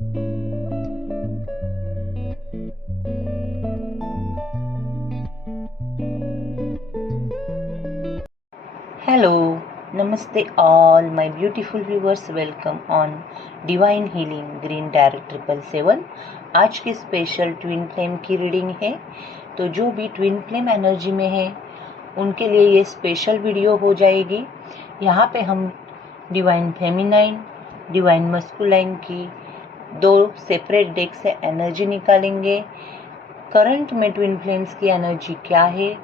Hello, Namaste all my beautiful viewers. Welcome on Divine Healing Green Direct 777. आज की special twin flame की reading है, तो जो भी ट्विन फ्लेम एनर्जी में है उनके लिए ये स्पेशल वीडियो हो जाएगी। यहाँ पे हम डिवाइन फेमिनाइन, डिवाइन मस्कुलाइन की दो सेपरेट डेक से एनर्जी निकालेंगे। करंट में ट्विन फ्लेम्स की एनर्जी क्या है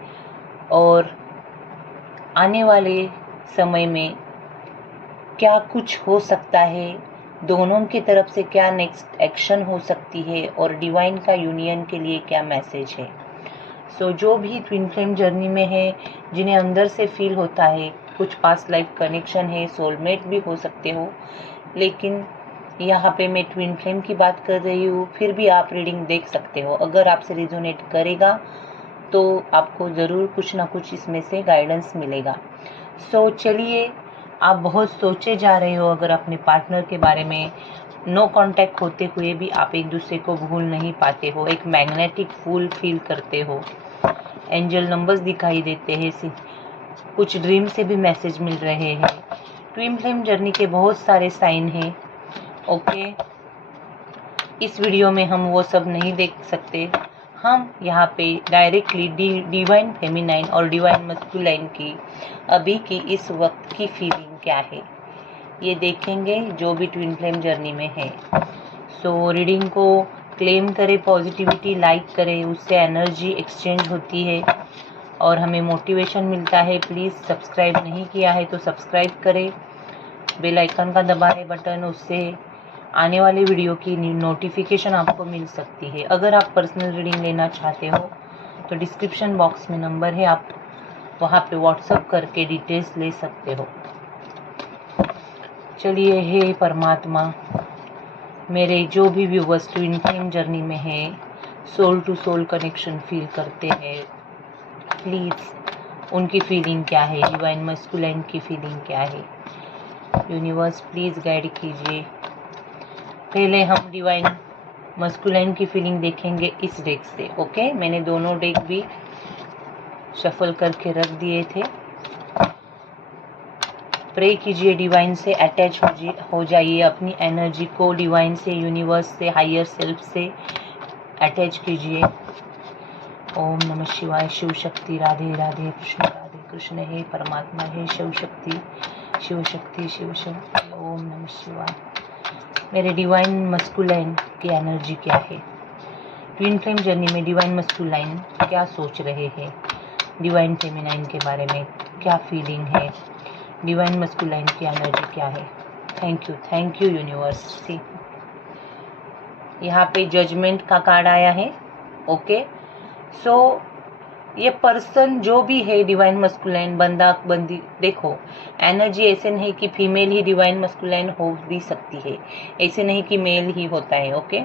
और आने वाले समय में क्या कुछ हो सकता है, दोनों की तरफ से क्या नेक्स्ट एक्शन हो सकती है और डिवाइन का यूनियन के लिए क्या मैसेज है। सो जो भी ट्विन फ्लेम जर्नी में है, जिन्हें अंदर से फील होता है कुछ पास्ट लाइफ कनेक्शन है, सोलमेट भी हो सकते हो, लेकिन यहाँ पे मैं ट्विन फ्लेम की बात कर रही हूँ, फिर भी आप रीडिंग देख सकते हो। अगर आपसे रिजोनेट करेगा तो आपको ज़रूर कुछ ना कुछ इसमें से गाइडेंस मिलेगा। सो चलिए, आप बहुत सोचे जा रहे हो अगर अपने पार्टनर के बारे में, नो कांटेक्ट होते हुए भी आप एक दूसरे को भूल नहीं पाते हो, एक मैग्नेटिक फूल फील करते हो, एंजल नंबर्स दिखाई देते हैं, कुछ ड्रीम से भी मैसेज मिल रहे हैं। ट्विन फ्लेम जर्नी के बहुत सारे साइन हैं। ओके, इस वीडियो में हम वो सब नहीं देख सकते। हम यहाँ पे डायरेक्टली डिवाइन फेमिनाइन और डिवाइन मस्कुलाइन की अभी की इस वक्त की फीलिंग क्या है ये देखेंगे, जो भी ट्विन फ्लेम जर्नी में है। सो रीडिंग को क्लेम करें, पॉजिटिविटी लाइक करें, उससे एनर्जी एक्सचेंज होती है और हमें मोटिवेशन मिलता है। प्लीज़ सब्सक्राइब नहीं किया है तो सब्सक्राइब करें, बेल आइकन का दबाएं बटन, उससे आने वाले वीडियो की नोटिफिकेशन आपको मिल सकती है। अगर आप पर्सनल रीडिंग लेना चाहते हो तो डिस्क्रिप्शन बॉक्स में नंबर है, आप वहाँ पे व्हाट्सअप करके डिटेल्स ले सकते हो। चलिए, हे परमात्मा, मेरे जो भी व्यूवर्स ट्विन फ्लेम जर्नी में है, soul to soul connection feel करते हैं, प्लीज़ उनकी फीलिंग क्या है, डिवाइन मस्कुलाइन की फीलिंग क्या है, यूनिवर्स प्लीज़ गाइड कीजिए। पहले हम डिवाइन मस्कुलाइन की फीलिंग देखेंगे इस डेक से। ओके, मैंने दोनों डेक भी शफल करके रख दिए थे। प्रे कीजिए, डिवाइन से अटैच हो जाइए, अपनी एनर्जी को डिवाइन से, यूनिवर्स से, हायर सेल्फ से अटैच कीजिए। ओम नमः शिवाय। शिव शक्ति, राधे राधे कृष्ण हे परमात्मा, हे शिव शक्ति, शिव शक्ति, शिव शक्ति। ओम नमः शिवाय। मेरे डिवाइन मस्कुलाइन की एनर्जी क्या है, ट्विन फ्लेम जर्नी में डिवाइन मस्कुलाइन क्या सोच रहे हैं, डिवाइन फेमिनाइन के बारे में क्या फीलिंग है, डिवाइन मस्कुलाइन की एनर्जी क्या है। Thank you universe. सी, यहाँ पे जजमेंट का कार्ड आया है। ओके, सो ये पर्सन जो भी है डिवाइन मस्कुलाइन, बंदा बंदी, देखो एनर्जी ऐसे नहीं कि फीमेल ही डिवाइन मस्कुलाइन हो भी सकती है, ऐसे नहीं कि मेल ही होता है। ओके,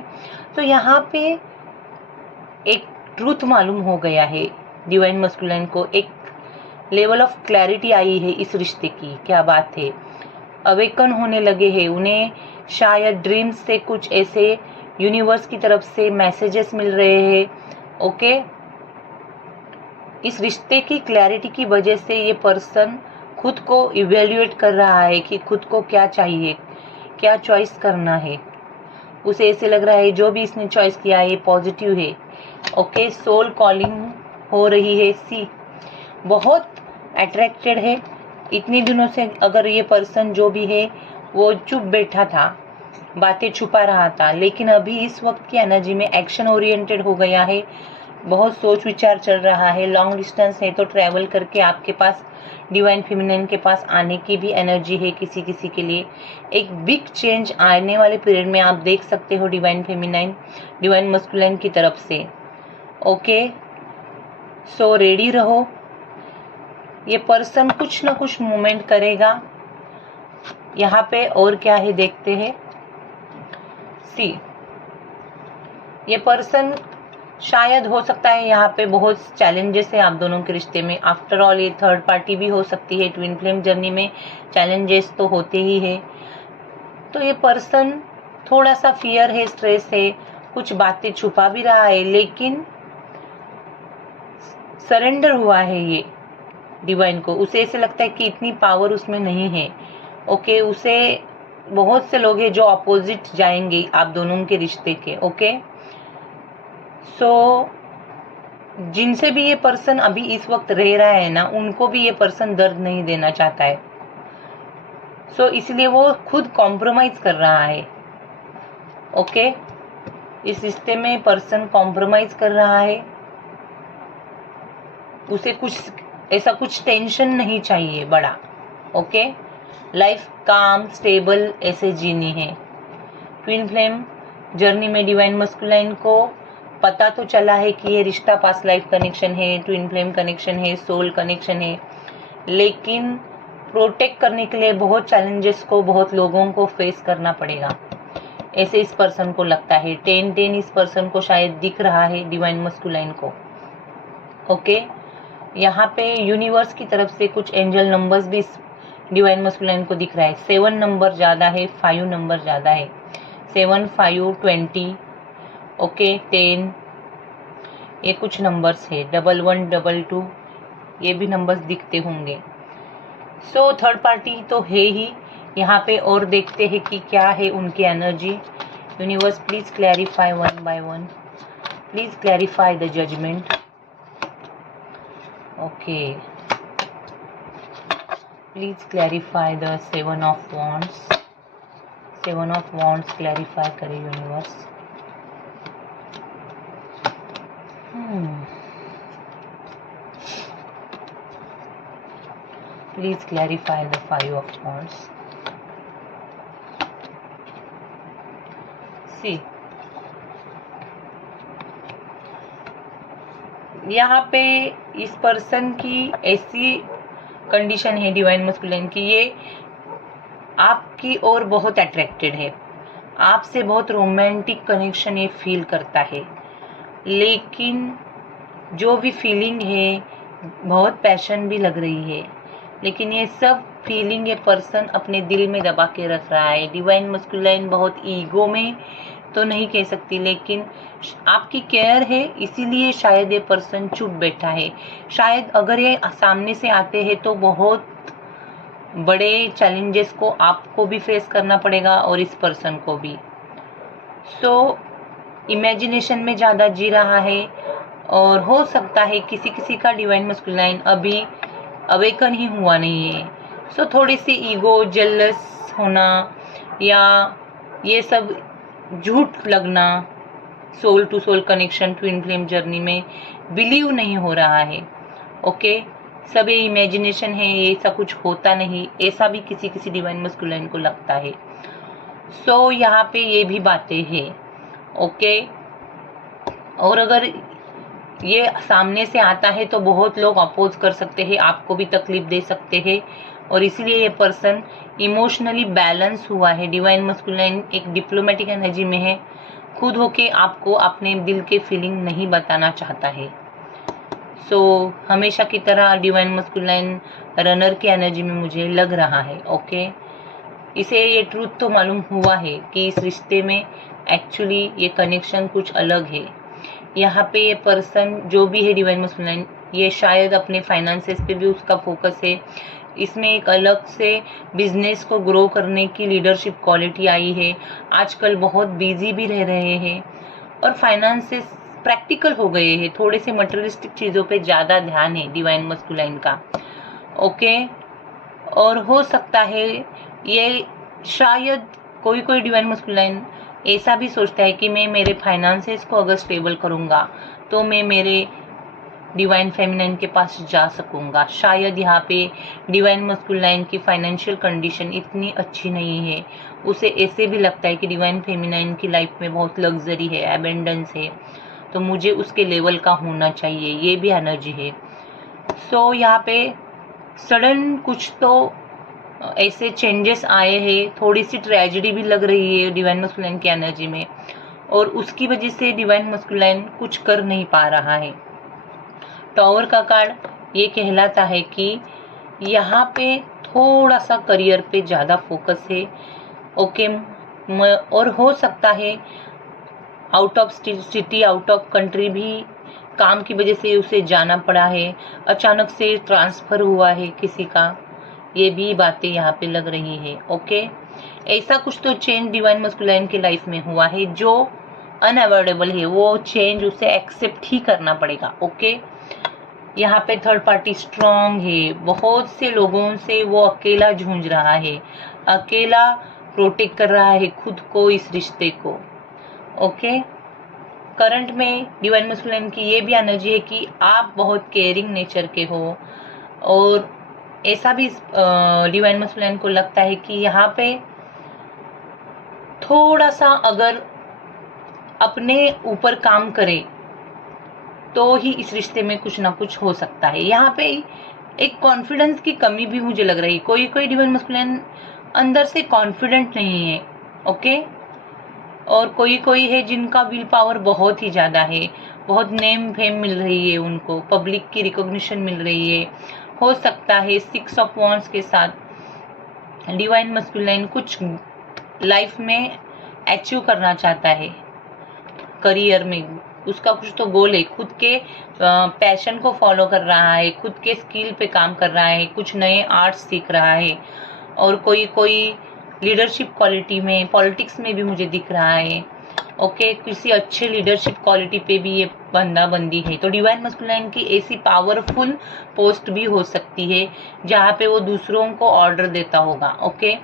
तो यहाँ पे एक ट्रूथ मालूम हो गया है डिवाइन मस्कुलाइन को, एक लेवल ऑफ क्लैरिटी आई है इस रिश्ते की। क्या बात है, अवेकन होने लगे हैं उन्हें, शायद ड्रीम्स से कुछ ऐसे यूनिवर्स की तरफ से मैसेजेस मिल रहे हैं। ओके, इस रिश्ते की क्लैरिटी की वजह से ये पर्सन खुद को इवेल्युएट कर रहा है कि खुद को क्या चाहिए, क्या चॉइस करना है। उसे ऐसे लग रहा है जो भी इसने चॉइस किया है पॉजिटिव है। ओके, सोल कॉलिंग हो रही है। सी, बहुत अट्रैक्टेड है इतने दिनों से। अगर ये पर्सन जो भी है वो चुप बैठा था, बातें छुपा रहा था, लेकिन अभी इस वक्त की एनर्जी में एक्शन ओरिएंटेड हो गया है, बहुत सोच विचार चल रहा है। लॉन्ग डिस्टेंस है तो ट्रैवल करके आपके पास, डिवाइन फेमिनिन के पास आने की भी एनर्जी है किसी किसी के लिए। एक बिग चेंज आने वाले पीरियड में आप देख सकते हो डिवाइन फेमिनिन, डिवाइन मस्कुलाइन की तरफ से। ओके, सो रेडी रहो, ये पर्सन कुछ ना कुछ मूवमेंट करेगा। यहाँ पे और क्या है देखते हैं। सी, ये पर्सन शायद हो सकता है यहाँ पे बहुत चैलेंजेस है आप दोनों के रिश्ते में। आफ्टर ऑल ये थर्ड पार्टी भी हो सकती है। ट्विन फ्लेम जर्नी में चैलेंजेस तो होते ही है। तो ये पर्सन थोड़ा सा फियर है, स्ट्रेस है, कुछ बातें छुपा भी रहा है, लेकिन सरेंडर हुआ है ये डिवाइन को। उसे ऐसे लगता है कि इतनी पावर उसमें नहीं है। ओके, उसे बहुत से लोग हैं जो अपोजिट जाएंगे आप दोनों के रिश्ते के। ओके, सो जिनसे भी ये पर्सन अभी इस वक्त रह रहा है ना, उनको भी ये पर्सन दर्द नहीं देना चाहता है। सो इसलिए वो खुद कॉम्प्रोमाइज कर रहा है। ओके, इस रिश्ते में पर्सन कॉम्प्रोमाइज कर रहा है। उसे कुछ ऐसा कुछ टेंशन नहीं चाहिए बड़ा। ओके, लाइफ काम स्टेबल ऐसे जीनी है। ट्विन फ्लेम जर्नी में डिवाइन मस्कुलाइन को पता तो चला है कि ये रिश्ता पास्ट लाइफ कनेक्शन है, ट्विन फ्लेम कनेक्शन है, सोल कनेक्शन है, लेकिन प्रोटेक्ट करने के लिए बहुत चैलेंजेस को, बहुत लोगों को फेस करना पड़ेगा, ऐसे इस पर्सन को लगता है। 10-10 इस पर्सन को शायद दिख रहा है डिवाइन मस्कुलाइन को। ओके, यहाँ पे यूनिवर्स की तरफ से कुछ एंजल नंबर्स भी डिवाइन मस्कुलाइन को दिख रहा है। 7 नंबर ज़्यादा है, 5 नंबर ज़्यादा है। 7, 5, 20, ओके, 10, ये कुछ नंबर्स है। 11, 22, ये भी नंबर्स दिखते होंगे। सो थर्ड पार्टी तो है ही यहाँ पे। और देखते हैं कि क्या है उनकी energy. Universe please clarify one by one, please clarify the judgement. Okay, please clarify the 7 of wands. 7 of wands clarify करे universe. Please clarify the 5 of Wands. See, यहाँ पे इस पर्सन की ऐसी कंडीशन है डिवाइन मस्कुलिन की, ये आपकी ओर बहुत अट्रैक्टेड है, आपसे बहुत रोमांटिक कनेक्शन ये फील करता है, लेकिन जो भी फीलिंग है बहुत पैशन भी लग रही है, लेकिन ये सब फीलिंग ये पर्सन अपने दिल में दबा के रख रहा है। डिवाइन मस्कुलाइन बहुत ईगो में तो नहीं कह सकती, लेकिन आपकी केयर है, इसीलिए शायद ये पर्सन चुप बैठा है। शायद अगर ये सामने से आते हैं तो बहुत बड़े चैलेंजेस को आपको भी फेस करना पड़ेगा और इस पर्सन को भी। सो इमेजिनेशन में ज़्यादा जी रहा है, और हो सकता है किसी किसी का डिवाइन मस्कुलाइन अभी अवेकन ही हुआ नहीं है। सो थोड़ी सी ईगो, जेलस होना या ये सब झूठ लगना, soul to soul connection twin flame journey में बिलीव नहीं हो रहा है। ओके, सब ये इमेजिनेशन है, ये सब कुछ होता नहीं, ऐसा भी किसी किसी डिवाइन मस्कुलाइन को लगता है। सो यहाँ पे ये भी बातें हैं। ओके, और अगर ये सामने से आता है तो बहुत लोग अपोज कर सकते हैं, आपको भी तकलीफ दे सकते हैं, और इसीलिए ये पर्सन इमोशनली बैलेंस हुआ है। डिवाइन मस्कुलाइन एक डिप्लोमेटिक एनर्जी में है, खुद होके आपको अपने दिल के फीलिंग नहीं बताना चाहता है। सो हमेशा की तरह डिवाइन मस्कुलाइन रनर की एनर्जी में मुझे लग रहा है। ओके, इसे ये ट्रूथ तो मालूम हुआ है कि इस रिश्ते में एक्चुअली ये कनेक्शन कुछ अलग है। यहाँ पे ये पर्सन जो भी है डिवाइन मस्कुलाइन, ये शायद अपने फाइनेंसेस पे भी उसका फोकस है। इसमें एक अलग से बिजनेस को ग्रो करने की लीडरशिप क्वालिटी आई है। आजकल बहुत बिजी भी रह रहे हैं और फाइनेंसेस प्रैक्टिकल हो गए हैं, थोड़े से मटेरियलिस्टिक चीज़ों पे ज़्यादा ध्यान है डिवाइन मस्कुलाइन का। ओके, और हो सकता है ये शायद कोई कोई डिवाइन मस्कुलाइन ऐसा भी सोचता है कि मैं मेरे फाइनेंसेस को अगर स्टेबल करूँगा तो मैं मेरे डिवाइन फेमिनाइन के पास जा सकूँगा। शायद यहाँ पे डिवाइन मस्कुलाइन की फाइनेंशियल कंडीशन इतनी अच्छी नहीं है, उसे ऐसे भी लगता है कि डिवाइन फेमिनाइन की लाइफ में बहुत लग्जरी है, एबेंडेंस है, तो मुझे उसके लेवल का होना चाहिए, ये भी एनर्जी है। सो यहाँ पे सडन कुछ तो ऐसे चेंजेस आए हैं, थोड़ी सी ट्रेजेडी भी लग रही है डिवाइन मस्कुलाइन की एनर्जी में, और उसकी वजह से डिवाइन मस्कुलाइन कुछ कर नहीं पा रहा है। टॉवर का कार्ड ये कहलाता है कि यहाँ पे थोड़ा सा करियर पे ज़्यादा फोकस है। ओके, और हो सकता है out of city, out of country भी काम की वजह से उसे जाना पड़ा है, अचानक से ट्रांसफर हुआ है किसी का, ये भी बातें यहाँ पे लग रही है। ओके, ऐसा कुछ तो चेंज डिवाइन मस्कुलाइन की लाइफ में हुआ है जो अनअवॉइडेबल है, वो चेंज उसे एक्सेप्ट ही करना पड़ेगा। ओके, यहाँ पे थर्ड पार्टी स्ट्रॉन्ग है, बहुत से लोगों से वो अकेला जूझ रहा है, अकेला प्रोटेक्ट कर रहा है खुद को, इस रिश्ते को। ओके, करंट में डिवाइन मस्कुलाइन की ये भी एनर्जी है कि आप बहुत केयरिंग नेचर के हो, और ऐसा भी डिवाइन मस्कुलाइन को लगता है कि यहाँ पे थोड़ा सा अगर अपने ऊपर काम करे तो ही इस रिश्ते में कुछ ना कुछ हो सकता है। यहाँ पे एक कॉन्फिडेंस की कमी भी मुझे लग रही है, कोई कोई डिवाइन मस्कुलाइन अंदर से कॉन्फिडेंट नहीं है। ओके, और कोई कोई है जिनका विल पावर बहुत ही ज़्यादा है, बहुत नेम फेम मिल रही है उनको, पब्लिक की रिकॉग्निशन मिल रही है। हो सकता है 6 ऑफ वॉन्ड्स के साथ डिवाइन मस्कुलाइन कुछ लाइफ में अचीव करना चाहता है, करियर में उसका कुछ तो गोल है, खुद के पैशन को फॉलो कर रहा है, खुद के स्किल पे काम कर रहा है, कुछ नए आर्ट्स सीख रहा है, और कोई कोई लीडरशिप क्वालिटी में, पॉलिटिक्स में भी मुझे दिख रहा है। ओके, किसी अच्छे लीडरशिप क्वालिटी पे भी ये बंदा बंदी है। तो डिवाइन मस्कुलाइन की ऐसी पावरफुल पोस्ट भी हो सकती है जहाँ पे वो दूसरों को ऑर्डर देता होगा। ओके,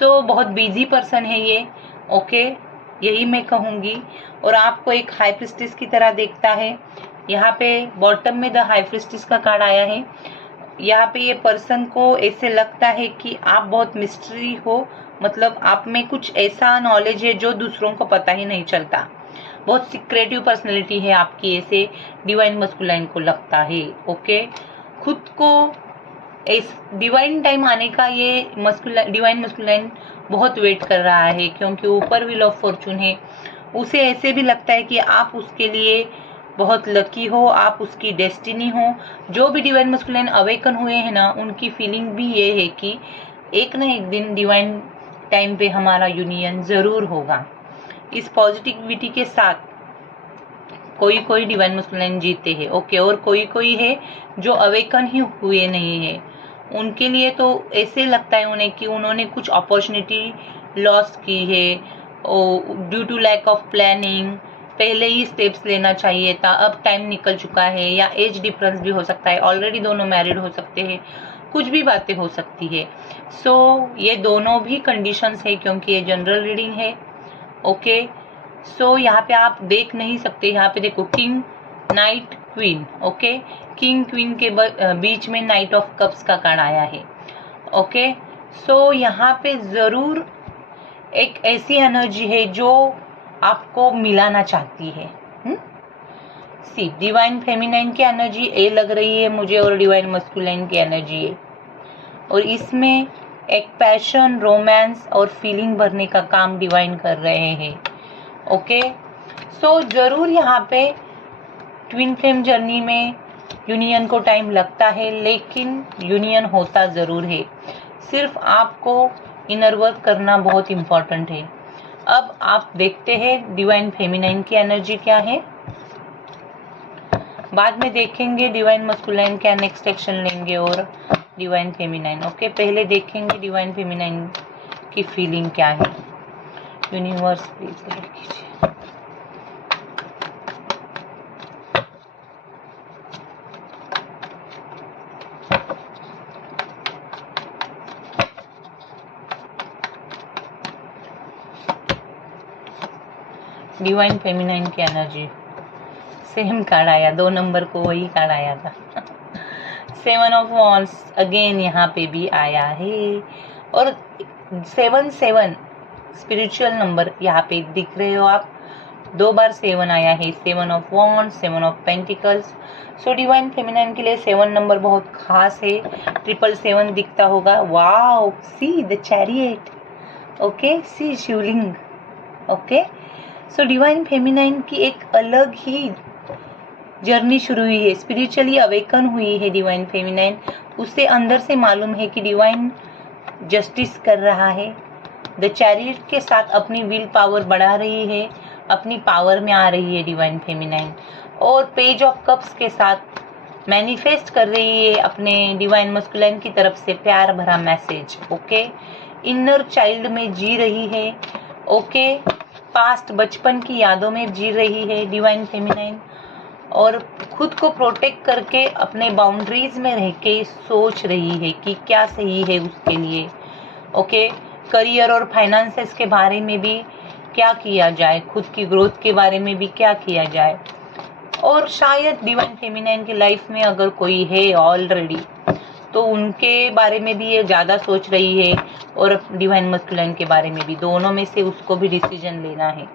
सो बहुत बिजी पर्सन है ये। ओके, यही मैं कहूँगी। और आपको एक हाई प्रिस्टिस की तरह देखता है। यहाँ पे बॉटम में द हाई प्रिस्टिस का कार्ड आया है। यहाँ पे ये पर्सन को ऐसे लगता है कि आप बहुत मिस्ट्री हो, मतलब आप में कुछ ऐसा नॉलेज है जो दूसरों को पता ही नहीं चलता, बहुत सीक्रेटिव पर्सनैलिटी है आपकी, ऐसे डिवाइन मस्कुलाइन को लगता है। ओके, खुद को इस डिवाइन टाइम आने का ये डिवाइन मस्कुलाइन बहुत वेट कर रहा है, क्योंकि ऊपर व्हील ऑफ फॉर्चून है। उसे ऐसे भी लगता है कि आप उसके लिए बहुत लकी हो, आप उसकी डेस्टिनी हो। जो भी डिवाइन मस्कुलाइन अवेकन हुए हैं ना, उनकी फीलिंग भी ये है कि एक ना एक दिन डिवाइन टाइम पे हमारा यूनियन ज़रूर होगा। इस पॉजिटिविटी के साथ कोई कोई डिवाइन मस्कुलाइन जीते हैं। ओके, और कोई कोई है जो अवेकन ही हुए नहीं है, उनके लिए तो ऐसे लगता है उन्हें कि उन्होंने कुछ अपॉर्चुनिटी लॉस की है, due to lack of planning, पहले ही स्टेप्स लेना चाहिए था, अब टाइम निकल चुका है। या एज डिफरेंस भी हो सकता है, ऑलरेडी दोनों मैरिड हो सकते हैं, कुछ भी बातें हो सकती है। सो ये दोनों भी कंडीशंस है, क्योंकि ये जनरल रीडिंग है। ओके, सो यहाँ पे आप देख नहीं सकते, यहाँ पे देखो king night queen. Okay, king queen के बीच में नाइट ऑफ कप्स का कार्ड आया है। ओके, सो यहाँ पे ज़रूर एक ऐसी एनर्जी है जो आपको मिलाना चाहती है। सी डिवाइन फेमिनाइन की एनर्जी ए लग रही है मुझे, और डिवाइन मस्कुलाइन की एनर्जी है, और इसमें एक पैशन, रोमांस और फीलिंग भरने का काम डिवाइन कर रहे हैं। ओके, सो ज़रूर यहाँ पे ट्विन फ्लेम जर्नी में यूनियन को टाइम लगता है, लेकिन यूनियन होता ज़रूर है। सिर्फ आपको इनर वर्क करना बहुत इम्पॉर्टेंट है। अब आप देखते हैं डिवाइन फेमिनाइन की एनर्जी क्या है, बाद में देखेंगे डिवाइन मस्कुलाइन क्या नेक्स्ट एक्शन लेंगे, और डिवाइन फेमिनाइन। ओके, पहले देखेंगे डिवाइन फेमिनाइन की फीलिंग क्या है। यूनिवर्स प्लीज गाइड कीजिए। डिवाइन फेमिनाइन की एनर्जी, सेम कार्ड आया, 2 नंबर को वही कार्ड आया था। 7 ऑफ वॉन्ड्स अगेन यहाँ पे भी आया है, और 7 स्पिरिचुअल नंबर यहाँ पे दिख रहे हो आप, 2 बार 7 आया है। 7 of wands, 7 of pentacles. So divine feminine के लिए 7 नंबर बहुत खास है। 777 दिखता होगा। Wow, see the chariot. Okay, see Shivling. Okay, so divine feminine की एक अलग ही जर्नी शुरू हुई है, स्पिरिचुअली अवेकन हुई है डिवाइन फेमिनाइन। उसे अंदर से मालूम है कि डिवाइन जस्टिस कर रहा है, द चैरियट के साथ अपनी विल पावर बढ़ा रही है, अपनी पावर में आ रही है डिवाइन फेमिनाइन। और पेज ऑफ कप्स के साथ मैनिफेस्ट कर रही है अपने डिवाइन मस्कुलाइन की तरफ से प्यार भरा मैसेज। ओके, इनर चाइल्ड में जी रही है। ओके, पास्ट बचपन की यादों में जी रही है डिवाइन फेमिनाइन, और खुद को प्रोटेक्ट करके अपने बाउंड्रीज में रह के सोच रही है कि क्या सही है उसके लिए। ओके, करियर और फाइनेंसेस के बारे में भी क्या किया जाए, खुद की ग्रोथ के बारे में भी क्या किया जाए। और शायद डिवाइन फेमिनाइन की लाइफ में अगर कोई है ऑलरेडी तो उनके बारे में भी ये ज़्यादा सोच रही है, और डिवाइन मस्कुलाइन के बारे में भी, दोनों में से उसको भी डिसीजन लेना है।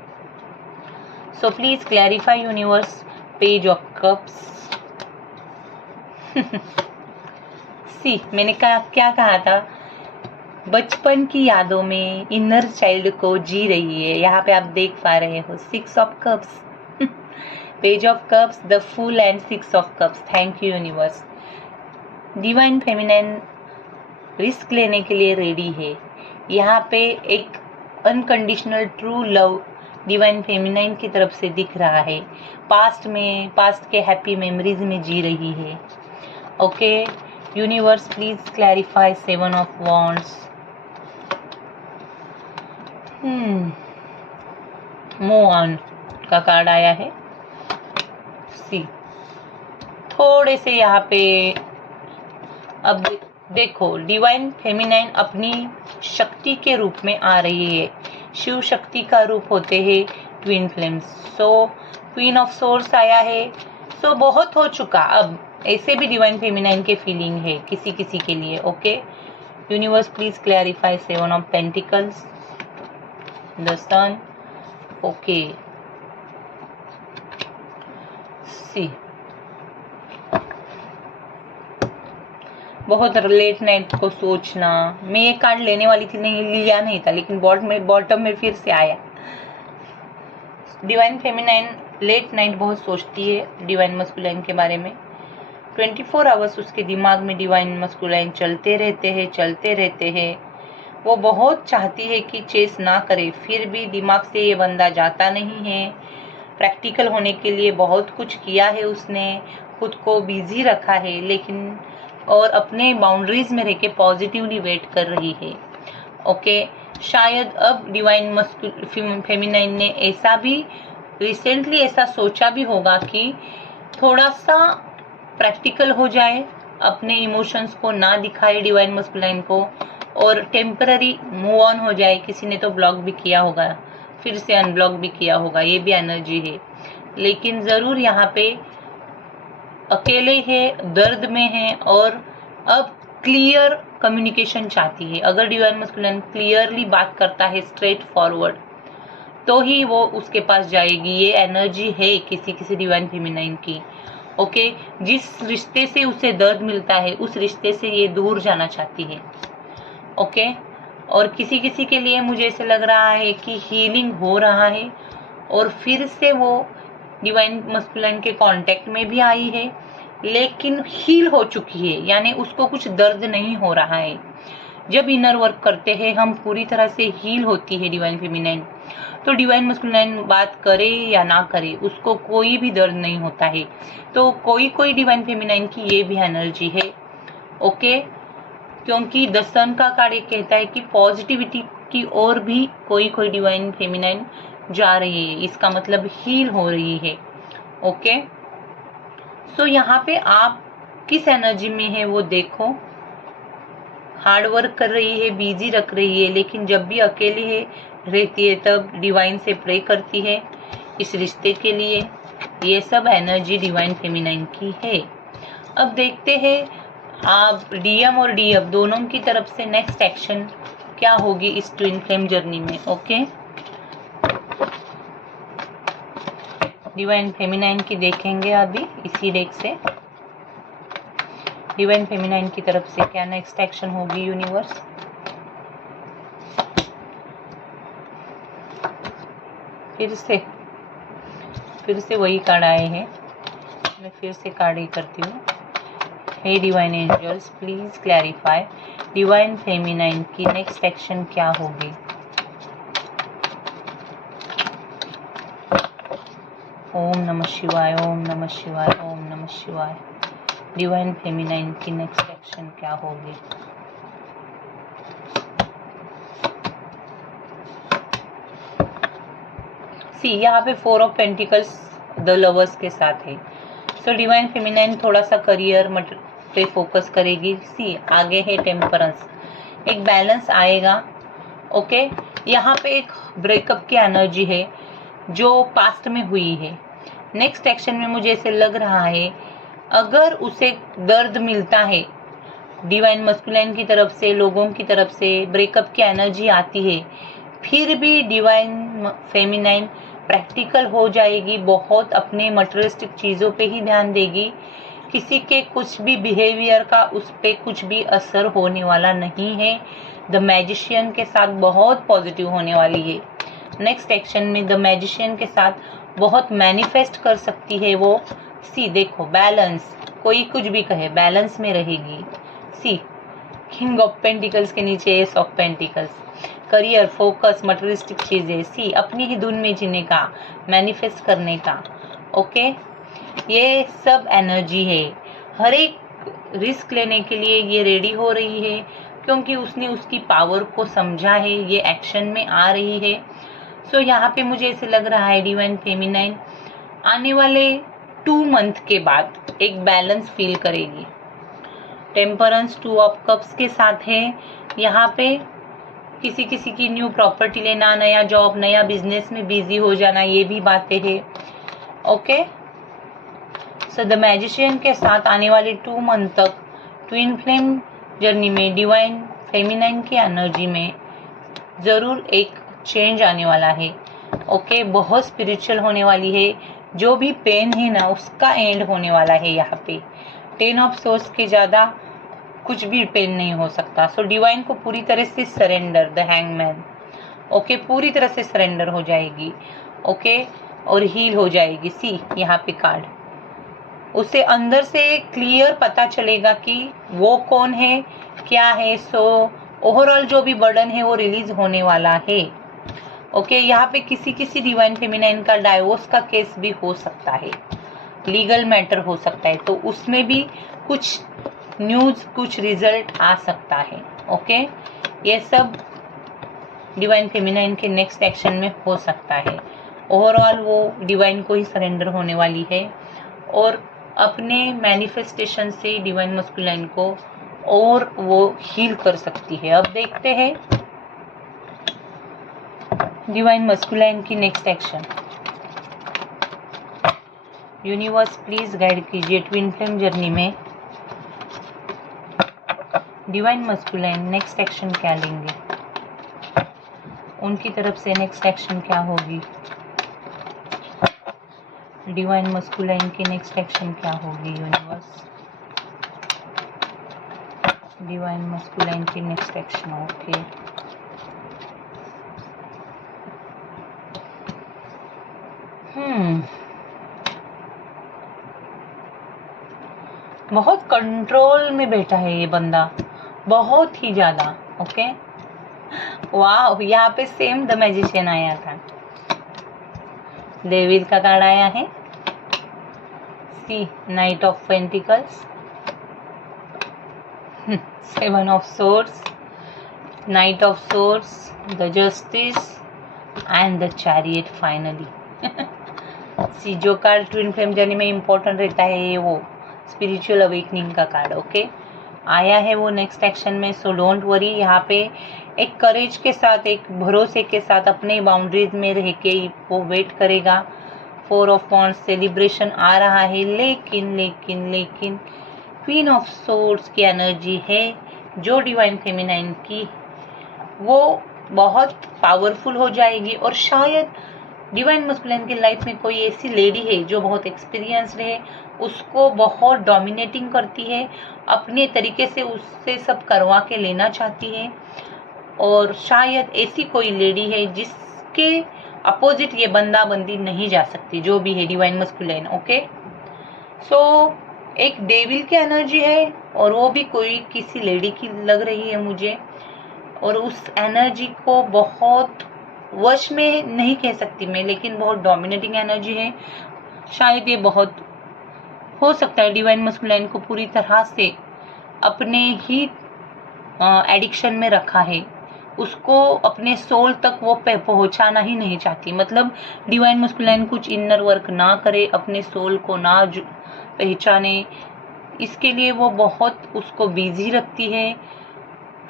So please clarify universe, page of cups. See, मैंने क्या कहा था, बचपन की यादों में इनर चाइल्ड को जी रही है। यहाँ पे आप देख पा रहे हो 6 of cups, page of cups, the fool and 6 of cups. Thank you universe. Divine feminine risk लेने के लिए रेडी है। यहाँ पे एक unconditional true love divine feminine की तरफ से दिख रहा है। पास्ट के हैप्पी मेमोरीज में जी रही है। Okay universe, please clarify 7 of wands. Move on का कार्ड आया है। सी, थोड़े से यहाँ पे अब देखो, डिवाइन फेमिनाइन अपनी शक्ति के रूप में आ रही है। शिव शक्ति का रूप होते हैं twin flames. So queen of source आया है। सो बहुत हो चुका, अब ऐसे भी डिवाइन फेमिनाइन के फीलिंग है किसी किसी के लिए। Okay universe, please clarify 7 of pentacles, the sun. Okay see, बहुत लेट नाइट को सोचना। मैं ये कार्ड लेने वाली थी, नहीं लिया नहीं था, लेकिन बॉटम में फिर से आया। डिवाइन फेमिनाइन लेट नाइट बहुत सोचती है डिवाइन मस्कुलाइन के बारे में। 24 आवर्स उसके दिमाग में डिवाइन मस्कुलाइन चलते रहते हैं। वो बहुत चाहती है कि चेस ना करे, फिर भी दिमाग से ये बंदा जाता नहीं है। प्रैक्टिकल होने के लिए बहुत कुछ किया है उसने, खुद को बिजी रखा है, लेकिन और अपने बाउंड्रीज में रह के पॉजिटिवली वेट कर रही है। ओके शायद अब डिवाइन फेमिनाइन ने ऐसा भी रिसेंटली ऐसा सोचा भी होगा कि थोड़ा सा प्रैक्टिकल हो जाए, अपने इमोशंस को ना दिखाए डिवाइन मस्कुलाइन को, और टेम्पररी मूव ऑन हो जाए। किसी ने तो ब्लॉक भी किया होगा, फिर से अनब्लॉक भी किया होगा, ये भी एनर्जी है। लेकिन जरूर यहाँ पे अकेले है, दर्द में है, और अब क्लियर कम्युनिकेशन चाहती है। अगर डिवाइन मस्कुलाइन क्लियरली बात करता है स्ट्रेट फॉरवर्ड, तो ही वो उसके पास जाएगी। ये एनर्जी है किसी डिवाइन फेमिनाइन की। ओके जिस रिश्ते से उसे दर्द मिलता है, उस रिश्ते से ये दूर जाना चाहती है। ओके और किसी के लिए मुझे ऐसे लग रहा है कि हीलिंग हो रहा है, और फिर से वो डिवाइन मस्कुलाइन के कांटेक्ट में भी आई है, लेकिन हील हो चुकी है, यानी उसको कुछ दर्द नहीं हो रहा है। जब इनर वर्क करते हैं हम, पूरी तरह से हील होती है डिवाइन फेमिनाइन। तो डिवाइन मस्कुलाइन बात करे या ना करे, उसको कोई भी दर्द नहीं होता है। तो कोई डिवाइन फेमिनाइन की ये भी एनर्जी है। ओके क्योंकि द सन का कार्ड एक कहता है कि पॉजिटिविटी की ओर भी कोई डिवाइन फेमिनाइन जा रही है, इसका मतलब हील हो रही है। ओके सो यहाँ पे आप किस एनर्जी में है वो देखो। हार्ड वर्क कर रही है, बिजी रख रही है, लेकिन जब भी अकेली है रहती है तब डिवाइन से प्रे करती है इस रिश्ते के लिए। ये सब एनर्जी डिवाइन फेमिनाइन की है। अब देखते हैं आप डीएम और डीएफ दोनों की तरफ से नेक्स्ट एक्शन क्या होगी इस ट्विन फ्लेम जर्नी में। ओके डिवाइन फेमिनाइन की देखेंगे अभी इसी डेक से। डिवाइन फेमिनाइन की तरफ से क्या नेक्स्ट एक्शन होगी यूनिवर्स। फिर से वही कार्ड आए हैं, मैं फिर से कार्ड ही करती हूँ। Hey divine angels, please clarify divine feminine की नेक्स्ट एक्शन क्या होगी। ओम नमः शिवाय, ओम नमः शिवाय, ओम नमः शिवाय। डिवाइन फेमिनाइन की नेक्स्ट एक्शन क्या होगी? सी यहाँ पे 4 ऑफ पेंटिकल्स द लवर्स के साथ है। सो डिवाइन फेमिनाइन थोड़ा सा करियर पे फोकस करेगी। सी आगे है टेम्परेंस, एक बैलेंस आएगा। ओके यहाँ पे एक ब्रेकअप की एनर्जी है जो पास्ट में हुई है। नेक्स्ट एक्शन में मुझे ऐसे लग रहा है अगर उसे दर्द मिलता है डिवाइन मस्कुलाइन की तरफ से, लोगों की तरफ से ब्रेकअप की एनर्जी आती है, फिर भी डिवाइन फेमिनाइन प्रैक्टिकल हो जाएगी, बहुत अपने मटेरियलिस्टिक चीज़ों पे ही ध्यान देगी। किसी के कुछ भी बिहेवियर का उस पर कुछ भी असर होने वाला नहीं है। द मैजिशियन के साथ बहुत पॉजिटिव होने वाली है। नेक्स्ट एक्शन में द मैजिशियन के साथ बहुत मैनिफेस्ट कर सकती है वो। सी देखो बैलेंस, कोई कुछ भी कहे बैलेंस में रहेगी। सी किंग ऑफ पेंटिकल्स के नीचे S of pentacles, career, focus, materialistic चीजें। सी अपनी ही धुन में जीने का, मैनिफेस्ट करने का। ओके ये सब एनर्जी है। हर एक रिस्क लेने के लिए ये रेडी हो रही है क्योंकि उसने उसकी पावर को समझा है, ये एक्शन में आ रही है। सो यहाँ पे मुझे ऐसे लग रहा है डिवाइन फेमिनाइन आने वाले 2 मंथ के बाद एक बैलेंस फील करेगी। टेम्परेंस 2 ऑफ कप्स के साथ है। यहाँ पे किसी किसी की न्यू प्रॉपर्टी लेना, नया जॉब, नया बिजनेस में बिजी हो जाना, ये भी बातें हैं। ओके सो द मैजिशियन के साथ आने वाले 2 मंथ तक ट्विन फ्लेम जर्नी में डिवाइन फेमिनाइन की एनर्जी में ज़रूर एक चेंज आने वाला है। ओके बहुत स्पिरिचुअल होने वाली है। जो भी पेन है ना उसका एंड होने वाला है। यहाँ पे 10 ऑफ सोर्स के ज़्यादा कुछ भी पेन नहीं हो सकता। सो डिवाइन को पूरी तरह से सरेंडर, द हैंगमैन। ओके पूरी तरह से सरेंडर हो जाएगी। ओके और हील हो जाएगी। सी यहाँ पे कार्ड, उसे अंदर से क्लियर पता चलेगा कि वो कौन है, क्या है। सो ओवरऑल जो भी बर्डन है वो रिलीज होने वाला है। ओके यहाँ पे किसी किसी डिवाइन फेमिनाइन का डाइवोर्स का केस भी हो सकता है, लीगल मैटर हो सकता है, तो उसमें भी कुछ न्यूज, कुछ रिजल्ट आ सकता है। ओके ये सब डिवाइन फेमिनाइन के नेक्स्ट एक्शन में हो सकता है। ओवरऑल वो डिवाइन को ही सरेंडर होने वाली है और अपने मैनिफेस्टेशन से डिवाइन मस्कुलाइन को और वो हील कर सकती है। अब देखते हैं डिवाइन मस्कुलाइन की next action. Universe please guide कीजिए ट्विन फ्लेम जर्नी में डिवाइन मस्कुलाइन नेक्स्ट एक्शन क्या लेंगे, उनकी तरफ से नेक्स्ट एक्शन क्या होगी। डिवाइन मस्कुलाइन की नेक्स्ट एक्शन क्या होगी यूनिवर्स। डिवाइन मस्कुलाइन की नेक्स्ट एक्शन। ओके बहुत कंट्रोल में बैठा है ये बंदा, बहुत ही ज्यादा। ओके वाह यहाँ पे सेम द मैजिशियन आया था, डेविल का कार्ड आया है। See knight of pentacles, 7 of swords, knight of swords, the justice and the chariot finally. See जो कार्ड ट्विन फ्लेम जर्नी में इम्पोर्टेंट रहता है ये वो स्पिरिचुअल अवेकनिंग का कार्ड। ओके आया है वो नेक्स्ट एक्शन में। सो डोंट वरी, यहाँ पे एक करेज के साथ, एक भरोसे के साथ अपने बाउंड्रीज में रह के वो वेट करेगा। 4 ऑफ वॉन्ड्स, सेलिब्रेशन आ रहा है, लेकिन लेकिन लेकिन क्वीन ऑफ सोर्ड्स की एनर्जी है जो डिवाइन फेमिनाइन की, वो बहुत पावरफुल हो जाएगी। और शायद डिवाइन मस्कुलाइन की लाइफ में कोई ऐसी लेडी है जो बहुत एक्सपीरियंस्ड है, उसको बहुत डोमिनेटिंग करती है, अपने तरीके से उससे सब करवा के लेना चाहती है। और शायद ऐसी कोई लेडी है जिसके अपोजिट ये बंदा बंदी नहीं जा सकती, जो भी है डिवाइन मस्कुलाइन। ओके सो एक डेविल की एनर्जी है और वो भी कोई किसी लेडी की लग रही है मुझे, और उस एनर्जी को बहुत वश में नहीं कह सकती मैं, लेकिन बहुत डोमिनेटिंग एनर्जी है। शायद ये बहुत हो सकता है डिवाइन मस्कुलाइन को पूरी तरह से अपने ही एडिक्शन में रखा है, उसको अपने सोल तक वो पहुंचाना ही नहीं चाहती। मतलब डिवाइन मस्कुलाइन कुछ इनर वर्क ना करे, अपने सोल को ना पहचाने, इसके लिए वो बहुत उसको बिजी रखती है।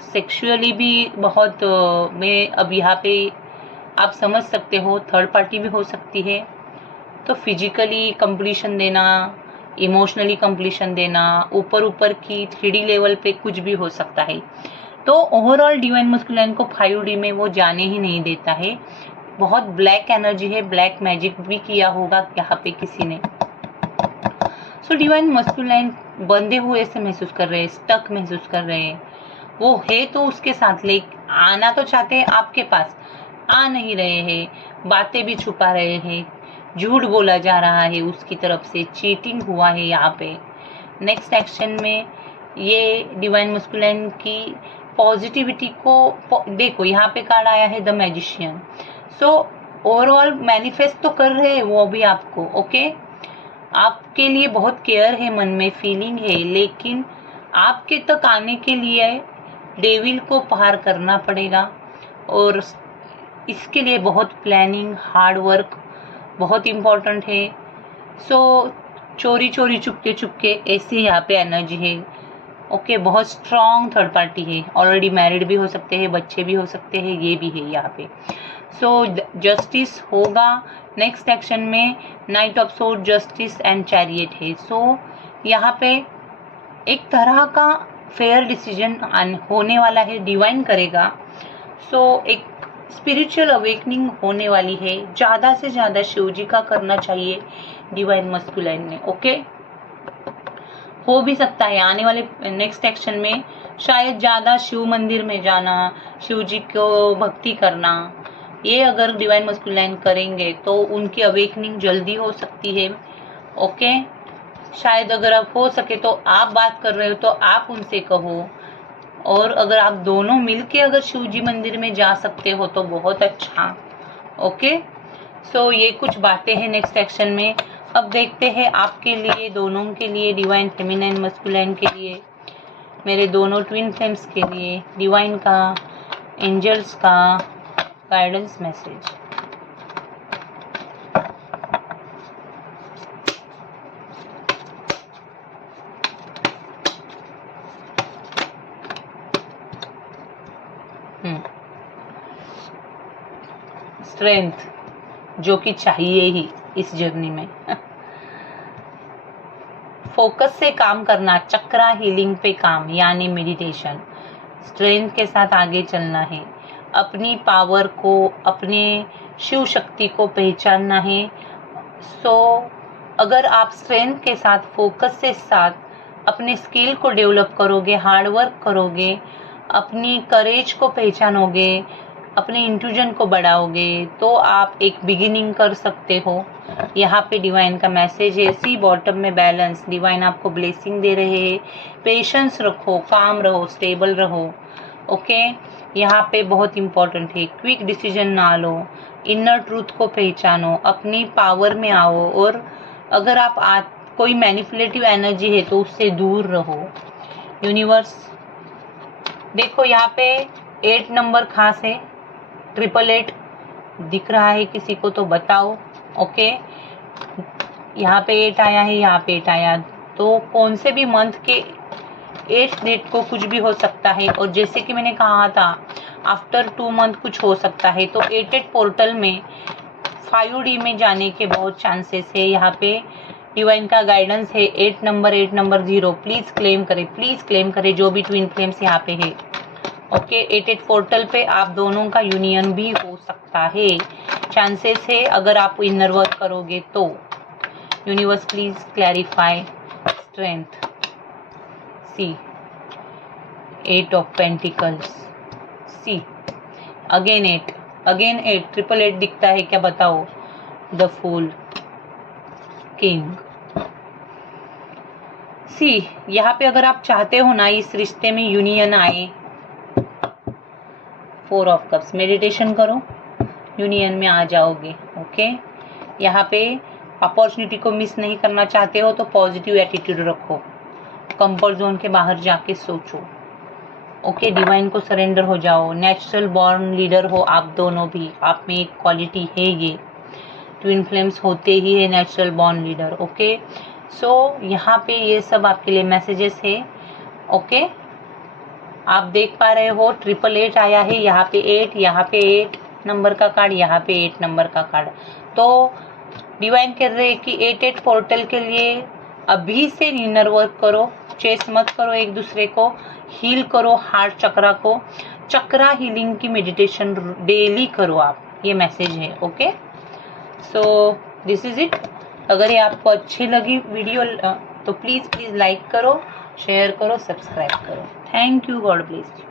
सेक्सुअली भी बहुत मैं अब यहाँ पे आप समझ सकते हो, थर्ड पार्टी भी हो सकती है। तो फिजिकली कंप्लीशन देना, इमोशनली कंप्लीशन देना, ऊपर ऊपर की 3D लेवल पे कुछ भी हो सकता है। तो ओवरऑल डिवाइन मस्कुलाइन को 5D में वो जाने ही नहीं देता है। बहुत ब्लैक एनर्जी है, ब्लैक मैजिक भी किया होगा यहाँ पे किसी ने। सो डिवाइन मस्कुलाइन बंधे हुए से महसूस कर रहे हैं, स्टक महसूस कर रहे हैं। वो है तो उसके साथ, ले आना तो चाहते हैं आपके पास, आ नहीं रहे हैं, बातें भी छुपा रहे हैं, झूठ बोला जा रहा है उसकी तरफ से, चीटिंग हुआ है यहाँ पे। नेक्स्ट एक्शन में ये डिवाइन मस्कुलाइन की पॉजिटिविटी को देखो, यहाँ पे कार्ड आया है the magician. So overall manifest तो कर रहे हैं वो भी आपको, ओके। आपके लिए बहुत केयर है, मन में फीलिंग है, लेकिन आपके तक आने के लिए डेविल को पार करना पड़ेगा, और इसके लिए बहुत प्लानिंग, हार्ड वर्क बहुत इम्पोर्टेंट है। सो चोरी चोरी चुपके चुपके ऐसे यहाँ पे एनर्जी है, ओके। बहुत स्ट्रॉन्ग थर्ड पार्टी है, ऑलरेडी मैरिड भी हो सकते हैं, बच्चे भी हो सकते हैं, ये भी है यहाँ पे। सो जस्टिस होगा नेक्स्ट एक्शन में। Night of sword, justice and chariot है। सो यहाँ पे एक तरह का फेयर डिसीजन होने वाला है, डिवाइन करेगा। सो एक स्पिरिचुअल अवेकनिंग होने वाली है, ज़्यादा से ज़्यादा शिव जी का करना चाहिए डिवाइन मस्कुलाइन ने, ओके। हो भी सकता है आने वाले नेक्स्ट एक्शन में शायद ज़्यादा शिव मंदिर में जाना, शिव जी को भक्ति करना, ये अगर डिवाइन मस्कुलाइन करेंगे तो उनकी अवेकनिंग जल्दी हो सकती है, ओके। शायद अगर आप हो सके तो आप बात कर रहे हो तो आप उनसे कहो, और अगर आप दोनों मिलके अगर शिव जी मंदिर में जा सकते हो तो बहुत अच्छा, ओके। सो ये कुछ बातें हैं नेक्स्ट सेक्शन में। अब देखते हैं आपके लिए, दोनों के लिए, डिवाइन फेमिनाइन मस्कुलाइन के लिए, मेरे दोनों ट्विन फ्लेम्स के लिए डिवाइन का, एंजल्स का गाइडेंस मैसेज। स्ट्रेंथ जो कि चाहिए ही इस जर्नी में। फोकस से काम करना, चक्रा हीलिंग पे काम यानी मेडिटेशन, स्ट्रेंथ के साथ आगे चलना है, अपनी पावर को, अपने शिव शक्ति को पहचानना है। सो अगर आप स्ट्रेंथ के साथ, फोकस से साथ अपने स्किल को डेवलप करोगे, हार्ड वर्क करोगे, अपनी करेज को पहचानोगे, अपने इंट्यूजन को बढ़ाओगे, तो आप एक बिगिनिंग कर सकते हो। यहाँ पे डिवाइन का मैसेज है, सी बॉटम में बैलेंस, डिवाइन आपको ब्लेसिंग दे रहे हैं। पेशेंस रखो, काम रहो, स्टेबल रहो, ओके। यहाँ पे बहुत इम्पोर्टेंट है, क्विक डिसीजन ना लो, इनर ट्रूथ को पहचानो, अपनी पावर में आओ, और अगर आप कोई मैनिपुलेटिव एनर्जी है तो उससे दूर रहो। यूनिवर्स देखो, यहाँ पे 8 नंबर खास है, 888 दिख रहा है किसी को तो बताओ, ओके। यहाँ पे 8 आया है, यहाँ पे 8 आया, तो कौन से भी मंथ के 8 डेट को कुछ भी हो सकता है। और जैसे कि मैंने कहा था आफ्टर 2 मंथ कुछ हो सकता है, तो 88 पोर्टल में 5D में जाने के बहुत चांसेस है। यहाँ पे डिवाइन का गाइडेंस है, 8 नंबर 0, प्लीज क्लेम करें जो भी ट्विन फ्लेम्स यहाँ पे है, ओके। 88 पोर्टल पे आप दोनों का यूनियन भी हो सकता है, चांसेस है अगर आप इनर वर्क करोगे तो। Universe please clarify strength, see 8 of pentacles, see again 8, 888 दिखता है क्या, बताओ। द फूल, किंग, सी यहाँ पे अगर आप चाहते हो ना इस रिश्ते में यूनियन आए, 4 ऑफ कप्स, मेडिटेशन करो, यूनियन में आ जाओगे, ओके। यहाँ पे अपॉर्चुनिटी को मिस नहीं करना चाहते हो तो पॉजिटिव एटीट्यूड रखो, कंफर्ट जोन के बाहर जाके सोचो। ओके, डिवाइन को सरेंडर हो जाओ। नेचुरल बॉर्न लीडर हो आप दोनों भी, आप में एक क्वालिटी है, ये ट्विन फ्लेम्स होते ही है नेचुरल बॉर्न लीडर। ओके, सो यहाँ पे ये सब आपके लिए मैसेजेस है। ओके, आप देख पा रहे हो 888 आया है, यहाँ पे 8, यहाँ पे 8 नंबर का कार्ड, यहाँ पे 8 नंबर का कार्ड। तो डिवाइन कह रहे हैं कि 88 पोर्टल के लिए अभी से इनर वर्क करो, चेस मत करो एक दूसरे को, हील करो हार्ट चक्रा को, चक्रा हीलिंग की मेडिटेशन डेली करो आप, ये मैसेज है। Okay, so this is it. अगर ये आपको अच्छी लगी वीडियो तो प्लीज लाइक करो, शेयर करो, सब्सक्राइब करो। Thank you, God bless you.